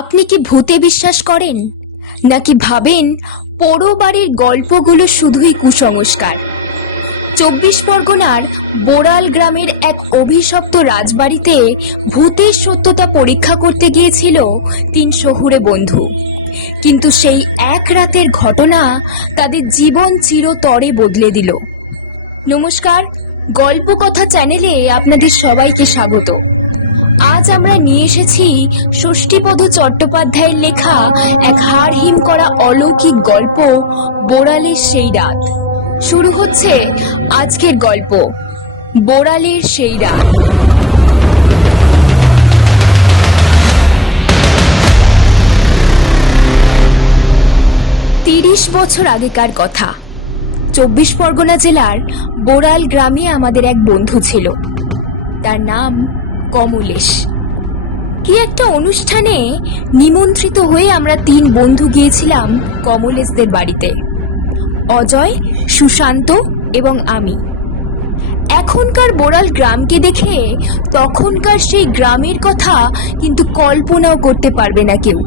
আপনি কি ভূতে বিশ্বাস করেন, নাকি ভাবেন পোড়ো বাড়ির গল্পগুলো শুধুই কুসংস্কার? 24 পরগনার বোড়াল গ্রামের এক অভিশপ্ত রাজবাড়িতে ভূতের সত্যতা পরীক্ষা করতে গিয়েছিল 3 শহুরে বন্ধু। কিন্তু সেই এক রাতের ঘটনা তাদের জীবন চিরতরে বদলে দিল। নমস্কার, গল্প কথা চ্যানেলে আপনাদের সবাইকে স্বাগত। আজ আমরা নিয়ে এসেছি ষষ্ঠীপদ চট্টোপাধ্যায়ের লেখা এক হাড়হিম করা অলৌকিক গল্প, বোড়ালের সেই রাত। শুরু হচ্ছে আজকের গল্প, বোড়ালের সেই রাত। 30 বছর আগেকার কথা। 24 পরগনা জেলার বোড়াল গ্রামে আমাদের এক বন্ধু ছিল, তার নাম কমলেশ। কি একটা অনুষ্ঠানে নিমন্ত্রিত হয়ে আমরা 3 বন্ধু গিয়েছিলাম কমলেশদের বাড়িতে, অজয়, সুশান্ত এবং আমি। এখনকার বোড়াল গ্রামকে দেখে তখনকার সেই গ্রামের কথা কিন্তু কল্পনাও করতে পারবে না কেউ।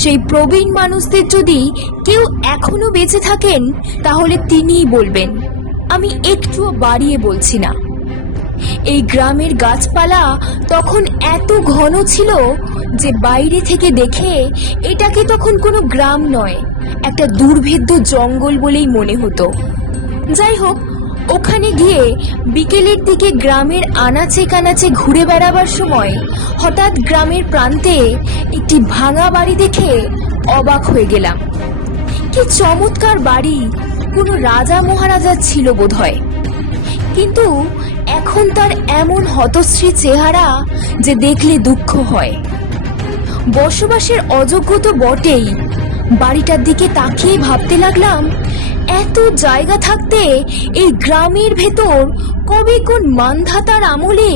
সেই প্রবীণ মানুষদের যদি কেউ এখনো বেঁচে থাকেন তাহলে তিনিই বলবেন, আমি একটুও বাড়িয়ে বলছি না। এই গ্রামের গাছপালা তখন এত ঘন ছিল যে বাইরে থেকে দেখে এটাকে তখন কোনো গ্রাম নয়, একটা দুর্ভেদ্য জঙ্গল বলেই মনে হতো। যাই হোক, ওখানে গিয়ে বিকেলের দিকে গ্রামের আনাচে কানাচে ঘুরে বেড়াবার সময় হঠাৎ গ্রামের প্রান্তে একটি ভাঙা বাড়ি দেখে অবাক হয়ে গেলাম। কি চমৎকার বাড়ি, কোনো রাজা মহারাজার ছিল বোধহয়। কিন্তু এখন তার এমন হতশ্রী চেহারা যে দেখলে দুঃখ হয়। বসবাসের অযোগ্য তো বটেই, বাড়িটার দিকে তাকিয়ে ভাবতে লাগলাম, এত জায়গা থাকতে এই গ্রামের ভেতর কবে কোন মানধাতার আমলে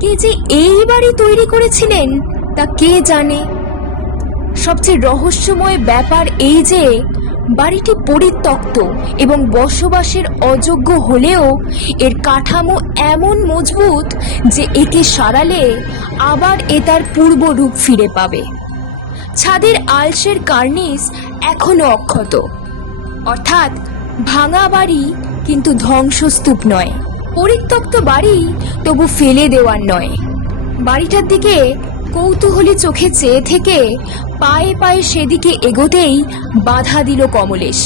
কে যে এই বাড়ি তৈরি করেছিলেন তা কে জানে। সবচেয়ে রহস্যময় ব্যাপার এই যে বাড়িটি পরিত্যক্ত এবং বসবাসের অযোগ্য হলেও এর কাঠামো এমন মজবুত যে একে সারালে আবার এ তার পূর্ব রূপ ফিরে পাবে। ছাদের আলসের কার্নিস এখনো অক্ষত, অর্থাৎ ভাঙা বাড়ি কিন্তু ধ্বংসস্তূপ নয়। পরিত্যক্ত বাড়ি তবু ফেলে দেওয়ার নয়। বাড়িটার দিকে কৌতূহলী চোখে চেয়ে থেকে পায়ে পায়ে সেদিকে এগোতেই বাধা দিল কমলেশ।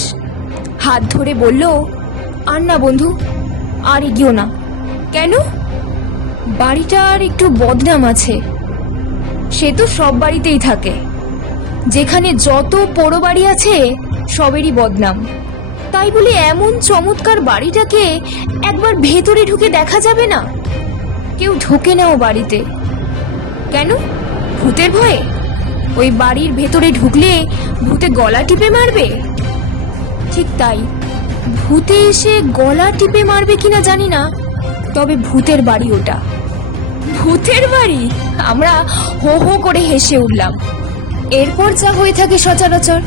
হাত ধরে বলল, আর না বন্ধু, আর এগিও না। কেন? বাড়িটার একটু বদনাম আছে। সে তো সব বাড়িতেই থাকে, যেখানে যত পোড়ো বাড়ি আছে সবেরই বদনাম। তাই বলে এমন চমৎকার বাড়িটাকে একবার ভেতরে ঢুকে দেখা যাবে না? কেউ ঢোকে না ও বাড়িতে। কেন? ভূতের ভয়ে? ওই বাড়ির ভেতরে ঢুকলে ভূতে গলা টিপে মারবে? ঠিক তাই, ভূতে এসে গলা টিপে মারবে কিনা জানি না, তবে ভূতের বাড়ি ওটা। ভূতের বাড়ি? আমরা হো হো করে হেসে উঠলাম। এরপর যা হয়ে থাকে সচরাচর,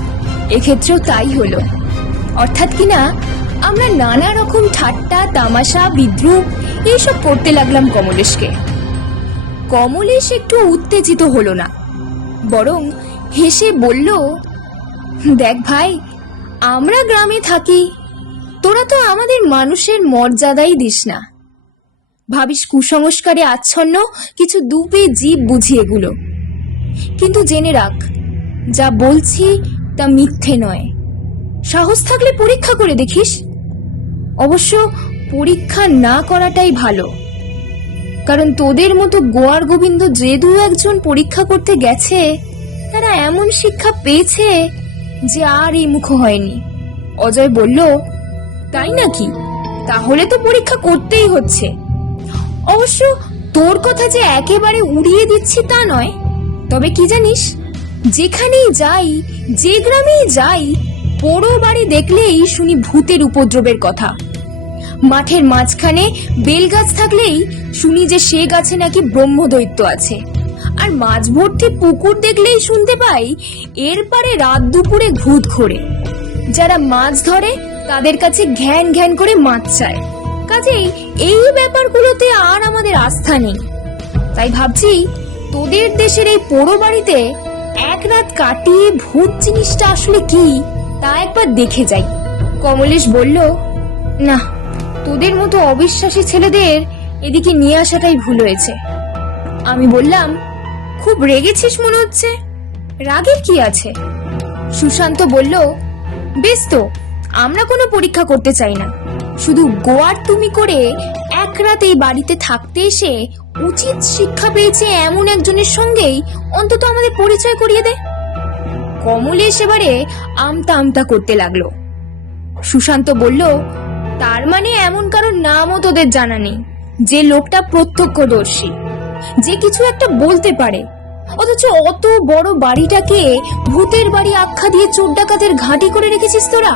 এক্ষেত্রেও তাই হলো। অর্থাৎ কিনা আমরা নানা রকম ঠাট্টা তামাশা বিদ্রুপ এইসব করতে লাগলাম কমলেশকে। কমলেশ একটু উত্তেজিত হলো না, বরং হেসে বলল, দেখ ভাই, আমরা গ্রামে থাকি, তোরা তো আমাদের মানুষের মর্যাদাই দিস না। ভাবিস কুসংস্কারে আচ্ছন্ন কিছু দুপে জীব বুঝি এগুলো। কিন্তু জেনে রাখ, যা বলছি তা মিথ্যে নয়। সাহস থাকলে পরীক্ষা করে দেখিস। অবশ্য পরীক্ষা না করাটাই ভালো, কারণ তোদের মতো গোয়ার গোবিন্দ যে 2-1 পরীক্ষা করতে গেছে তারা এমন শিক্ষা পেয়েছে যে আর এই মুখ হয়নি। অজয় বলল, তাই নাকি? তাহলে তো পরীক্ষা করতেই হচ্ছে। অবশ্য তোর কথা যে একেবারে উড়িয়ে দিচ্ছি তা নয়, তবে কি জানিস, যেখানেই যাই, যে গ্রামেই যাই, পোড়ো বাড়ি দেখলেই শুনি ভূতের উপদ্রবের কথা। মাঠের মাঝখানে বেলগাছ থাকলেই শুনি যে সে গাছে নাকি ব্রহ্মদৈত্য আছে। আর মাছ ভর্তি পুকুর দেখলেই শুনতে পাই এর পারে রাত দুপুরে ভূত ঘোরে। যারা মাছ ধরে তাদের কাছে ঘ্যান ঘ্যান করে মাছ চায়। কাজেই এই ব্যাপারগুলোতে আর আমাদের আস্থা নেই। তাই ভাবছি তোদের দেশের এই পোড়ো বাড়িতে এক রাত কাটিয়ে ভূত জিনিসটা আসলে কি তা একবার দেখে যাই। কমলেশ বলল, না, তোদের মতো অবিশ্বাসী ছেলেদের এদিকে নিয়ে আসাটাই ভুল হয়েছে। আমি বললাম, খুব রেগেছিস মনে হচ্ছে। রাগের কি আছে? সুশান্ত বলল, বেশ তো, আমরা কোনো পরীক্ষা করতে চাই না, শুধু গোয়ার তুমি করে এক রাত এই বাড়িতে থাকতে এসে উচিত শিক্ষা পেয়েছে এমন একজনের সঙ্গেই অন্তত আমাদের পরিচয় করিয়ে দে। কমলেশ এবারে আমতা আমতা করতে লাগলো। সুশান্ত বলল, তার মানে এমন কারোর নামও তোদের জানা নেই যে লোকটা প্রত্যক্ষদর্শী, যে কিছু একটা বলতে পারে, অথচ অত বড় বাড়িটাকে ভূতের বাড়ি আখ্যা দিয়ে চোর ডাকাতের ঘাঁটি করে রেখেছিস তোরা?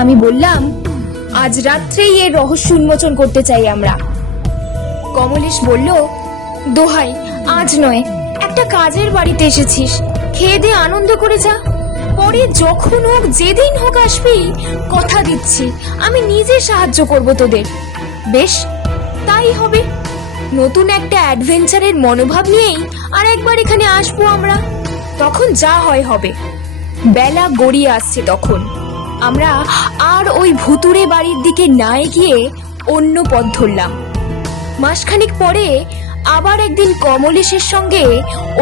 আমি বললাম, আজ রাত্রেই এর রহস্য উন্মোচন করতে চাই আমরা। কমলেশ বলল, দোহাই, আজ নয়, একটা কাজের বাড়িতে এসেছিস, খেয়ে দিয়ে আনন্দ করে যা। পরে যখন হোক, যেদিন হোক আসবি, কথা দিচ্ছি আমি নিজে সাহায্য করব তোদের। বেশ, তাই হবে। নতুন একটা অ্যাডভেঞ্চারের মনোভাব নিয়েই আর একবার এখানে আসবো আমরা, তখন যা হয় হবে। বেলা গড়িয়ে আসছে তখন। আমরা আর ওই ভুতুড়ে বাড়ির দিকে না এগিয়ে অন্য পথ ধরলাম। মাসখানেক পরে আবার একদিন কমলেশের সঙ্গে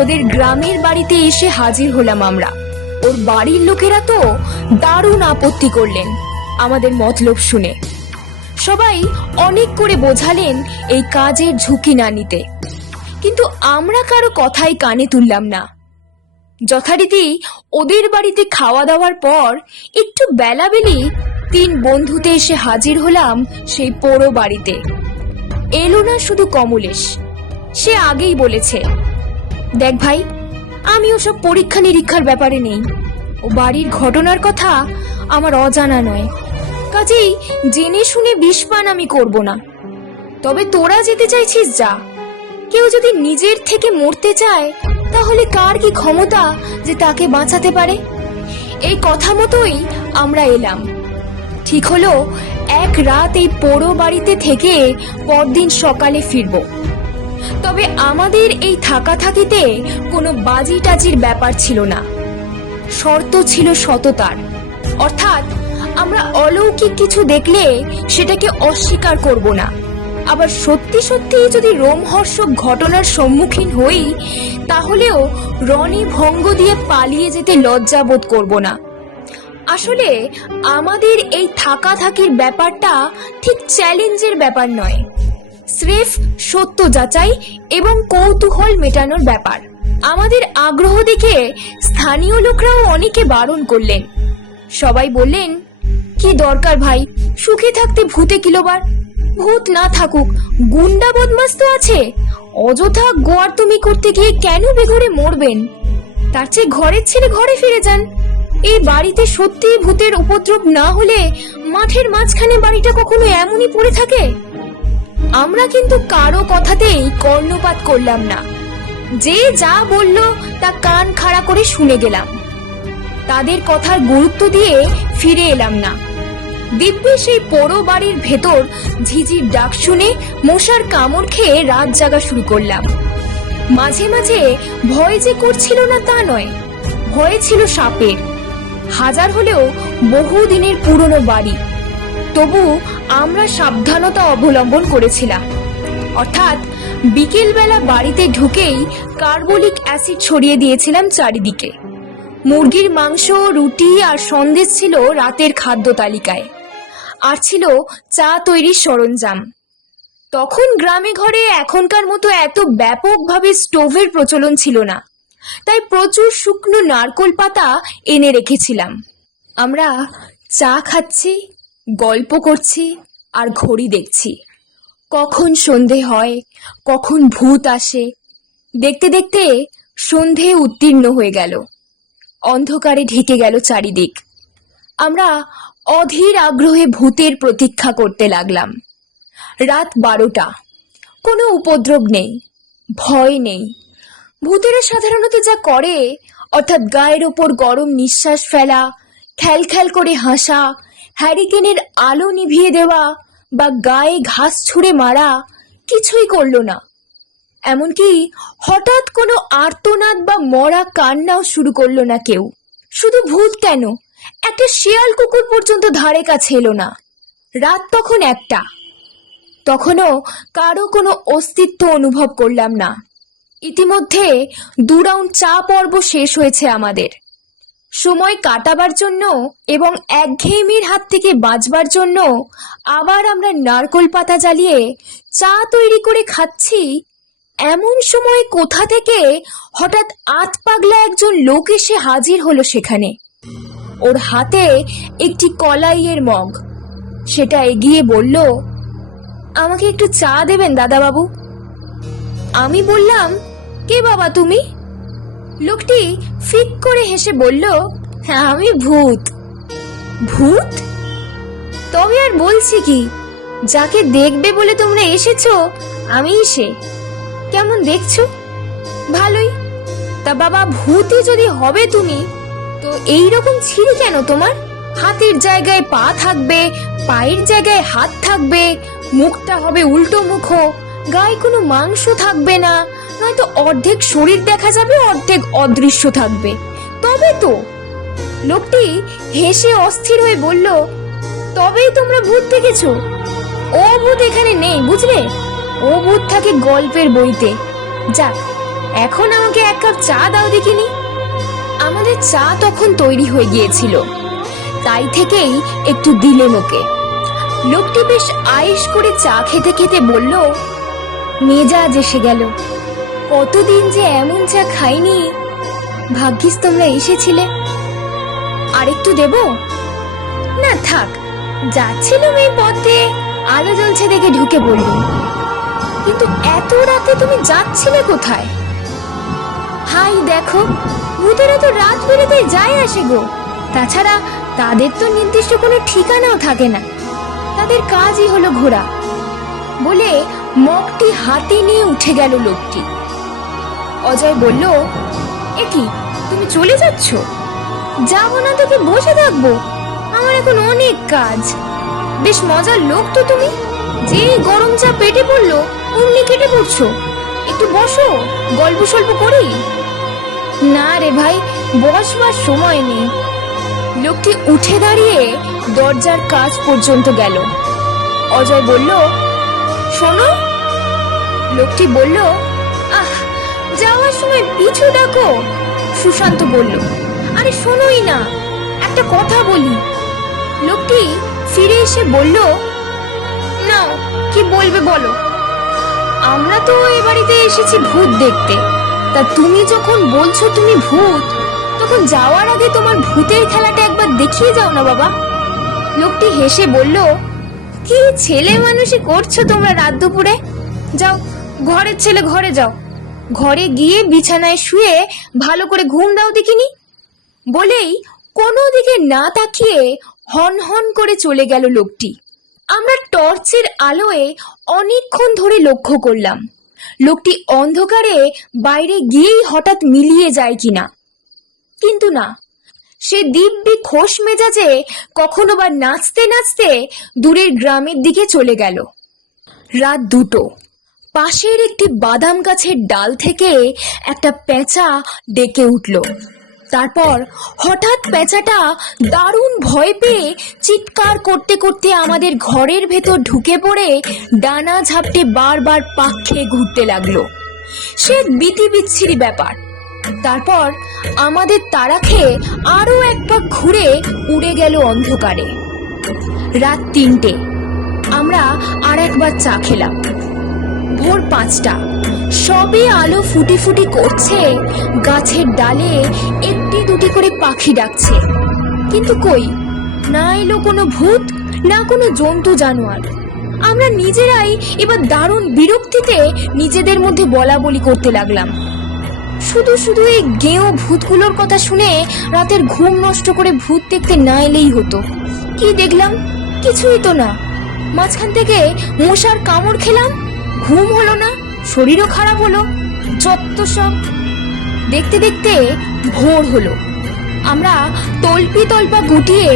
ওদের গ্রামের বাড়িতে এসে হাজির হলাম আমরা। ওর বাড়ির লোকেরা তো দারুণ আপত্তি করলেন আমাদের মতলব শুনে। সবাই অনেক করে বোঝালেন এই কাজের ঝুঁকি না নিতে, কিন্তু আমরা কারো কথাই কানে তুললাম না। যথারীতি ওদের বাড়িতে খাওয়া দাওয়ার পর একটু বেলাবেলি 3 বন্ধুতে এসে হাজির হলাম সেই পোড়ো বাড়িতে। এলো না শুধু কমলেশ, সে আগেই বলেছে, দেখ ভাই, আমি ওসব পরীক্ষা নিরীক্ষার ব্যাপারে নেই, ও বাড়ির ঘটনার কথা আমার অজানা নয়, কাজেই জেনে শুনে বিষপান আমি করব না। তবে তোরা যেতে চাইছিস যা, কেউ যদি নিজের থেকে মরতে চায় তাহলে কার কি ক্ষমতা যে তাকে বাঁচাতে পারে। এই কথা মতোই আমরা এলাম। ঠিক হলো এক রাত এই পোড়ো বাড়িতে থেকে পরদিন সকালে ফিরব। তবে আমাদের এই থাকা থাকিতে কোনো বাজি টাজির ব্যাপার ছিল না, শর্ত ছিল সততার। অর্থাৎ আমরা অলৌকিক কিছু দেখলে সেটাকে অস্বীকার করব না, আবার সত্যি সত্যি যদি রোমহর্ষক ঘটনার সম্মুখীন হই তাহলেও রণে ভঙ্গ দিয়ে পালিয়ে যেতে লজ্জা বোধ করব না। আসলে আমাদের এই থাকা থাকির ব্যাপারটা ঠিক চ্যালেঞ্জের ব্যাপার নয়, স্রেফ সত্য যাচাই এবং কৌতূহল মেটানোর ব্যাপার। আমাদের আগ্রহ দেখে স্থানীয় লোকরাও অনেকে বারণ করলেন। সবাই বললেন, কি দরকার ভাই, সুখে থাকতে ভূতে কিলোবার, ভূত না থাকুক, গুন্ডা বদমাস তো আছে, অযথা গোয়ার তুমি করতে গিয়ে কেন বেঘরে মরবেন? তার চেয়ে ঘরের ছেড়ে ঘরে ফিরে যান। এই বাড়িতে সত্যি ভূতের উপদ্রব না হলে মাঠের মাঝখানে বাড়িটা কখনো এমনই পড়ে থাকে? আমরা কিন্তু কারো কথাতেই কর্ণপাত করলাম না, যে যা বলল তা কান খাড়া করে শুনে গেলাম। তাদের কথার গুরুত্ব দিয়ে ফিরে এলাম না। দিব্যি সেই পোড়ো বাড়ির ভেতর ঝিঝির ডাক শুনে মশার কামড় খেয়ে রাত জাগা শুরু করলাম। মাঝে মাঝে ভয় যে করছিল না তা নয়, ভয়ে ছিল সাপের। হাজার হলেও বহুদিনের পুরনো বাড়ি, তবু আমরা সাবধানতা অবলম্বন করেছিলাম। অর্থাৎ বিকেলবেলা বাড়িতে ঢুকেই কার্বলিক অ্যাসিড ছড়িয়ে দিয়েছিলাম চারিদিকে। মুরগির মাংস, রুটি আর সন্দেশ ছিল রাতের খাদ্য তালিকায়, আর ছিল চা তৈরির সরঞ্জাম। তখন গ্রামে ঘরে এখনকার মতো এত ব্যাপকভাবে স্টোভের প্রচলন ছিল না, তাই প্রচুর শুকনো নারকোল পাতা এনে রেখেছিলাম। আমরা চা খাচ্ছি, গল্প করছি আর ঘড়ি দেখছি, কখন সন্ধে হয়, কখন ভূত আসে। দেখতে দেখতে সন্ধে উত্তীর্ণ হয়ে গেল, অন্ধকারে ঢেকে গেল চারিদিক। আমরা অধীর আগ্রহে ভূতের প্রতীক্ষা করতে লাগলাম। রাত 12টা, কোনো উপদ্রব নেই, ভয় নেই। ভূতেরা সাধারণত যা করে, অর্থাৎ গায়ের ওপর গরম নিঃশ্বাস ফেলা, খ্যাল খ্যাল করে হাসা, হ্যারিকেনের আলো নিভিয়ে দেওয়া বা গায়ে ঘাস ছুঁড়ে মারা, কিছুই করল না। এমনকি হঠাৎ কোনো আর্তনাদ বা মরা কান্নাও শুরু করলো না কেউ। শুধু ভূত কেন, একটা শিয়াল কুকুর পর্যন্ত ধারে কাছে এলো না। রাত তখন 1টা। তখনও কারো কোনো অস্তিত্ব অনুভব করলাম না। ইতিমধ্যে 2 রাউন্ড চা পর্ব শেষ হয়েছে আমাদের। সময় কাটাবার জন্য এবং একঘেয়েমির হাত থেকে বাঁচবার জন্য আবার আমরা নারকোল পাতা জ্বালিয়ে চা তৈরি করে খাচ্ছি। এমন সময় কোথা থেকে হঠাৎ আতপাগলা একজন লোক এসে হাজির হলো সেখানে। ওর হাতে একটি কলাইয়ের মগ। সেটা এগিয়ে বলল, আমাকে একটু চা দেবেন দাদাবাবু। আমি বললাম, কে বাবা তুমি? লোকটি ফিক করে হেসে বলল, হ্যাঁ আমি ভূত। ভূত? তবে আর বলছি কি, যাকে দেখবে বলে তোমরা এসেছো আমিই সে। কেমন দেখছো? ভালোই। তা বাবা, ভূতই যদি হবে তুমি, তো এইরকম ছিঁড়ি কেন তোমার? হাতের জায়গায় পা থাকবে, পায়ের জায়গায় হাত থাকবে, মুখটা হবে উল্টো মুখ, গায়ে কোনো মাংস থাকবে না, নয়তো অর্ধেক শরীর দেখা যাবে, অর্ধেক অদৃশ্য থাকবে, তবে তো। লোকটি হেসে অস্থির হয়ে বলল, তবেই তোমরা ভূত দেখেছো? ও ভূত এখানে নেই, বুঝলে? ও ভূত থাকে গল্পের বইতে। যাক, এখন আমাকে 1 কাপ চা দাও দেখিনি। আমাদের চা তখন তৈরি হয়ে গিয়েছিল, তাই থেকেই একটু দিলেন ওকে। লোকটি বেশ আয়েশ করে চা খেতে খেতে বলল, মেজাজ এসে গেল। কতদিন যে এমন চা খাইনি। ভাগ্যিস তোমরা এসেছিলে। আরেকটু দেব? না থাক, যাচ্ছিলাম এই পথে, আলো জ্বলছে দেখে ঢুকে পড়লুম। কিন্তু এত রাতে তুমি যাচ্ছিলে কোথায়? হাই দেখো, ভূতেরা তো রাত বেরোতে যায় আসে গো। তাছাড়া তাদের তো নির্দিষ্ট কোনো ঠিকানাও থাকে না, তাদের কাজই হলো ঘোরা। বলে মগটি হাতে নিয়ে উঠে গেল লোকটি। অজয় বলল, এ কি, তুমি চলে যাচ্ছ? যাবো না তো কি বসে থাকবো? আমার এখন অনেক কাজ। বেশ মজার লোক তো তুমি, যেই গরম চা পেটে পড়লো অমনি কেটে পড়ছো। একটু বসো, গল্প সল্প করি। না রে ভাই, বসবার সময় নেই। লোকটি উঠে দাঁড়িয়ে দরজার কাছ পর্যন্ত গেল। অজয় বলল, শোনো। লোকটি বলল, আহ, যাওয়ার সময় পিছু ডাকো। সুশান্ত বলল, আরে শোনোই না, একটা কথা বলি। লোকটি ফিরে এসে বলল, নাও, কি বলবে বলো। আমরা তো এই বাড়িতে এসেছি ভূত দেখতে, তা তুমি যখন বলছো তুমি ভূত, তখন যাওয়ার আগে তোমার ভূতের খেলাটা একবার দেখিয়ে যাও না বাবা। লোকটি হেসে বলল, কি ছেলে মানুষই করছো তোমরা রাত দুপুরে? যাও, ঘরের ছেলে ঘরে যাও, ঘরে গিয়ে বিছানায় শুয়ে ভালো করে ঘুম দাও দেখিনি। বলেই কোনো দিকে না তাকিয়ে হন হন করে চলে গেল লোকটি। আমরা টর্চের আলোয় অনেকক্ষণ ধরে লক্ষ্য করলাম লোকটি অন্ধকারে বাইরে গিয়েই হঠাৎ মিলিয়ে যায় কিনা। কিন্তু না, সে দিব্যি খোশ মেজাজে কখনো বা নাচতে নাচতে দূরের গ্রামের দিকে চলে গেল। রাত 2টো। পাশের একটি বাদাম গাছের ডাল থেকে একটা পেঁচা ডেকে উঠল। তারপর হঠাৎ পেঁচাটা দারুণ ভয় পেয়ে চিৎকার করতে করতে আমাদের ঘরের ভেতর ঢুকে পড়ে ডানা ঝাপটে বারবার পাক খেয়ে ঘুরতে লাগলো। সে বিতি বিচ্ছিরি ব্যাপার। তারপর আমাদের তাড়া খেয়ে আরো এক পাক ঘুরে উড়ে গেল অন্ধকারে। রাত 3টে। আমরা আর একবার চা খেলাম। ভোর 5টা। সবে আলো ফুটি ফুটি করছে, গাছের ডালে একটি দুটি করে পাখি ডাকছে। কিন্তু কই, না এলো কোনো ভূত, না কোনো জন্তু জানোয়ার। আমরা নিজেরাই এবার দারুণ বিরক্তিতে নিজেদের মধ্যে বলা বলি করতে লাগলাম। শুধু শুধু এই গেঁয়ো ভূতগুলোর কথা শুনে রাতের ঘুম নষ্ট করে ভূত দেখতে না এলেই হতো। কি দেখলাম? কিছুই তো না। মাঝখান থেকে মশার কামড় খেলাম, ঘুম হলো না, শরীরও খারাপ হলো। যত সব। দেখতে দেখতে ভোর হলো। আমরা তল্পি তল্পা গুটিয়ে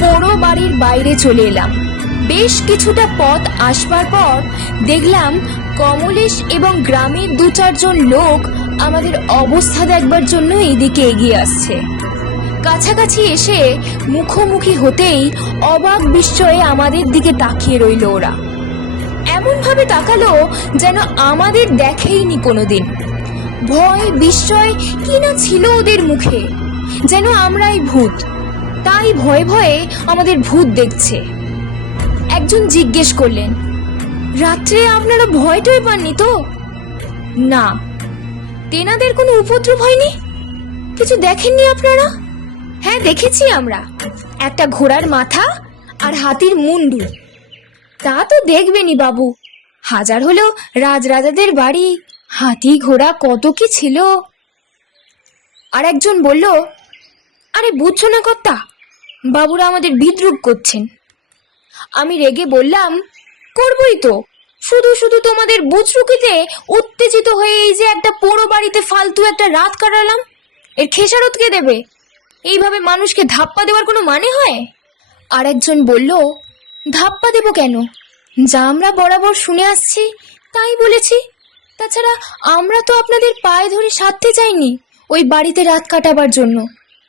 পোড়ো বাড়ির বাইরে চলে এলাম। বেশ কিছুটা পথ আসবার পর দেখলাম কমলেশ এবং গ্রামের 2-4 লোক আমাদের অবস্থা দেখবার জন্য এইদিকে এগিয়ে আসছে। কাছাকাছি এসে মুখোমুখি হতেই অবাক বিস্ময়ে আমাদের দিকে তাকিয়ে রইল ওরা। এমন ভাবে তাকালো যেন আমাদের দেখেইনি কোনোদিন। ভয় বিস্ময় কি না ছিল ওদের মুখে, যেন আমরাই ভূত, তাই ভয়ে ভয়ে আমাদের ভূত দেখছে। একজন জিজ্ঞেস করলেন, রাত্রে আপনারা ভয় টয় পাননি তো? না। তেনাদের কোনো উপদ্রব হয়নি? কিছু দেখেননি আপনারা? হ্যাঁ, দেখেছি আমরা। একটা ঘোড়ার মাথা আর হাতির মুন্ডু। তা তো দেখবেনি বাবু, হাজার হলো রাজরাজাদের বাড়ি, হাতি ঘোড়া কত কি ছিল। আর একজন বলল, আরে বুঝছো না কর্তা, বাবুরা আমাদের বিদ্রুপ করছেন। আমি রেগে বললাম, করবই তো, শুধু শুধু তোমাদের বুজরুকিতে উত্তেজিত হয়ে এই যে একটা পোড়ো বাড়িতে ফালতু একটা রাত কাটালাম, এর খেসারত কে দেবে? এইভাবে মানুষকে ধাপ্পা দেওয়ার কোনো মানে হয়? আর একজন বলল, ধাপ্পা দেব কেন? যা আমরা বরাবর শুনে আসছি তাই বলেছি। তাছাড়া আমরা তো আপনাদের পায়ে ধরে সাধতে চাইনি ওই বাড়িতে রাত কাটাবার জন্য,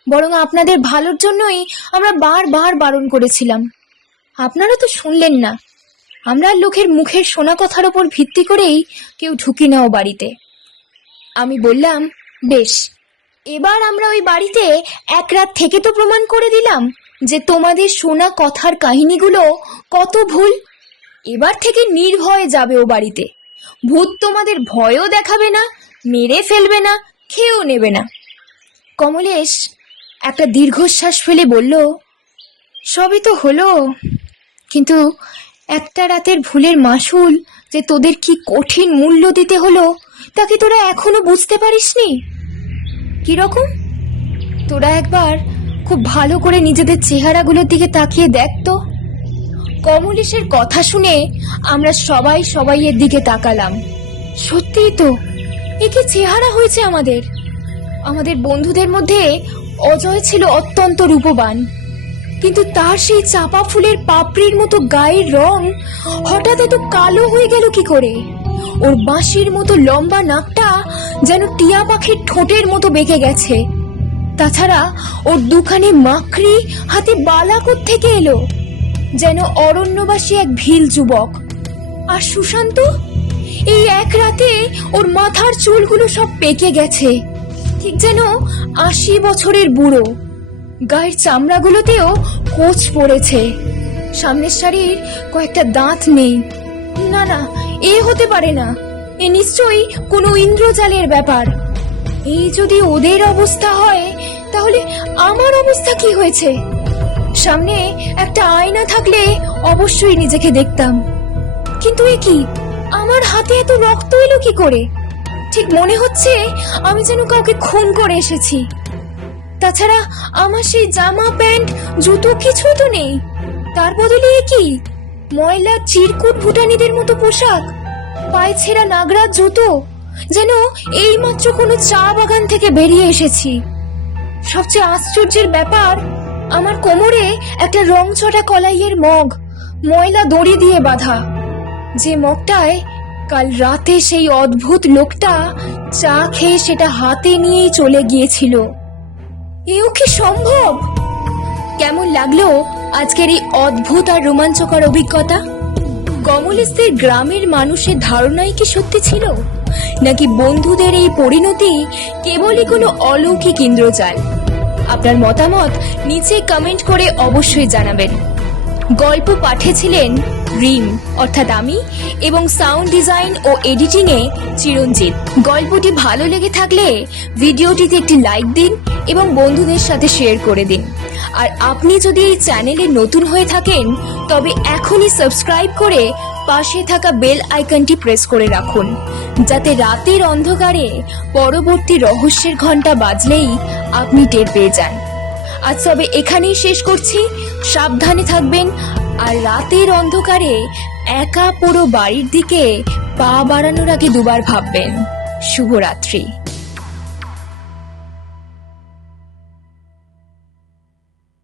বরং আপনাদের ভালোর জন্যই আমরা বারবার বারণ করেছিলাম। আপনারা তো শুনলেন না। আমরা লোকের মুখের শোনা কথার ওপর ভিত্তি করেই কেউ ঢুকি না ও বাড়িতে। আমি বললাম, বেশ, এবার আমরা ওই বাড়িতে এক রাত থেকে তো প্রমাণ করে দিলাম যে তোমাদের শোনা কথার কাহিনীগুলো কত ভুল। এবার থেকে নির্ভয়ে যাবে ও বাড়িতে। ভূত তোমাদের ভয়ও দেখাবে না, মেরে ফেলবে না, খেয়েও নেবে না। কমলেশ একটা দীর্ঘশ্বাস ফেলে বলল, সবই তো হলো, কিন্তু একটা রাতের ভুলের মাসুল যে তোদের কি কঠিন মূল্য দিতে হলো তা কি তোরা এখনো বুঝতে পারিসনি? কিরকম? তোরা একবার খুব ভালো করে নিজেদের চেহারাগুলোর দিকে তাকিয়ে দেখ তো। কমলেশের কথা শুনে আমরা সবাই এর দিকে তাকালাম। সত্যিই তো, এ কি চেহারা হয়েছে আমাদের। আমাদের বন্ধুদের মধ্যে অজয় ছিল অত্যন্ত রূপবান, কিন্তু তার সেই চাপা ফুলের পাপড়ির মতো গায়ের রং হঠাৎ এত কালো হয়ে গেল কি করে? ওর বাঁশির মতো লম্বা নাকটা যেন টিয়া পাখির ঠোঁটের মতো বেঁকে গেছে। তাছাড়া ওর দুখানে মাকড়ি হাতে বালা কোত্থেকে এলো? যেন অরণ্যবাসী এক ভিল যুবক। আর সুশান্ত, এই এক রাতে ওর মাথার চুলগুলো সব পেকে গেছে, ঠিক যেন 80 বছরের বুড়ো। গায়ের চামড়াগুলোতেও কোচ পড়েছে। সামনের শাড়ির কয়েকটা দাঁত নেই। না না, এ হতে পারে না, এ নিশ্চয়ই কোনো ইন্দ্রজালের ব্যাপার। এই যদি ওদের অবস্থা হয়, তাহলে আমার অবস্থা কি হয়েছে? সামনে একটা আয়না থাকলে অবশ্যই নিজেকে দেখতাম, কিন্তু এ কি, আমার হাতে এত রক্ত এলো কি করে? ঠিক মনে হচ্ছে আমি যেন কাউকে খুন করে এসেছি। তাছাড়া আমার সেই জামা প্যান্ট জুতো কিছুই তো নেই। তার বদলে এ কি, ময়লা চিরকুট ভুটানিদের মতো পোশাক, পায়ে ছেঁড়া নাগরাজ জুতো, যেন এইমাত্র কোনো চা বাগান থেকে বেরিয়ে এসেছি। সবচেয়ে আশ্চর্যের ব্যাপার, আমার কোমরে একটা রংচটা কলাইয়ের মগ, ময়লা দড়ি দিয়ে বাঁধা, যে মগটায় কাল রাতে সেই অদ্ভুত লোকটা চা খেয়ে সেটা হাতে নিয়েই চলে গিয়েছিল। এও কি সম্ভব? কেমন লাগলো আজকের এই অদ্ভুত আর রোমাঞ্চকর অভিজ্ঞতা? কমলেশদের গ্রামের মানুষের ধারণাই কি সত্যি ছিল, নাকি বন্ধুদের এই পরিণতি কেবলই কোনো অলৌকিক ইন্দ্রজাল? আপনার মতামত নিচে কমেন্ট করে অবশ্যই জানাবেন। গল্প পাঠিয়েছিলেন রিম অর্থাৎ আমি, এবং সাউন্ড ডিজাইন ও এডিটিং এ চিরঞ্জিত। গল্পটি ভালো লেগে থাকলে ভিডিওটিতে একটি লাইক দিন এবং বন্ধুদের সাথে শেয়ার করে দিন। আর আপনি যদি এই চ্যানেলে নতুন হয়ে থাকেন তবে এখনই সাবস্ক্রাইব করে পাশে থাকা বেল আইকনটি প্রেস করে রাখুন, যাতে রাতের অন্ধকারে পরবর্তী রহস্যের ঘন্টা বাজলেই আপনি টের পেয়ে যান। আজ তবে এখানেই শেষ করছি। সাবধানে থাকবেন আর রাতের অন্ধকারে একা পুরো বাড়ির দিকে পা বাড়ানোর আগে দুবার ভাববেন। শুভরাত্রি।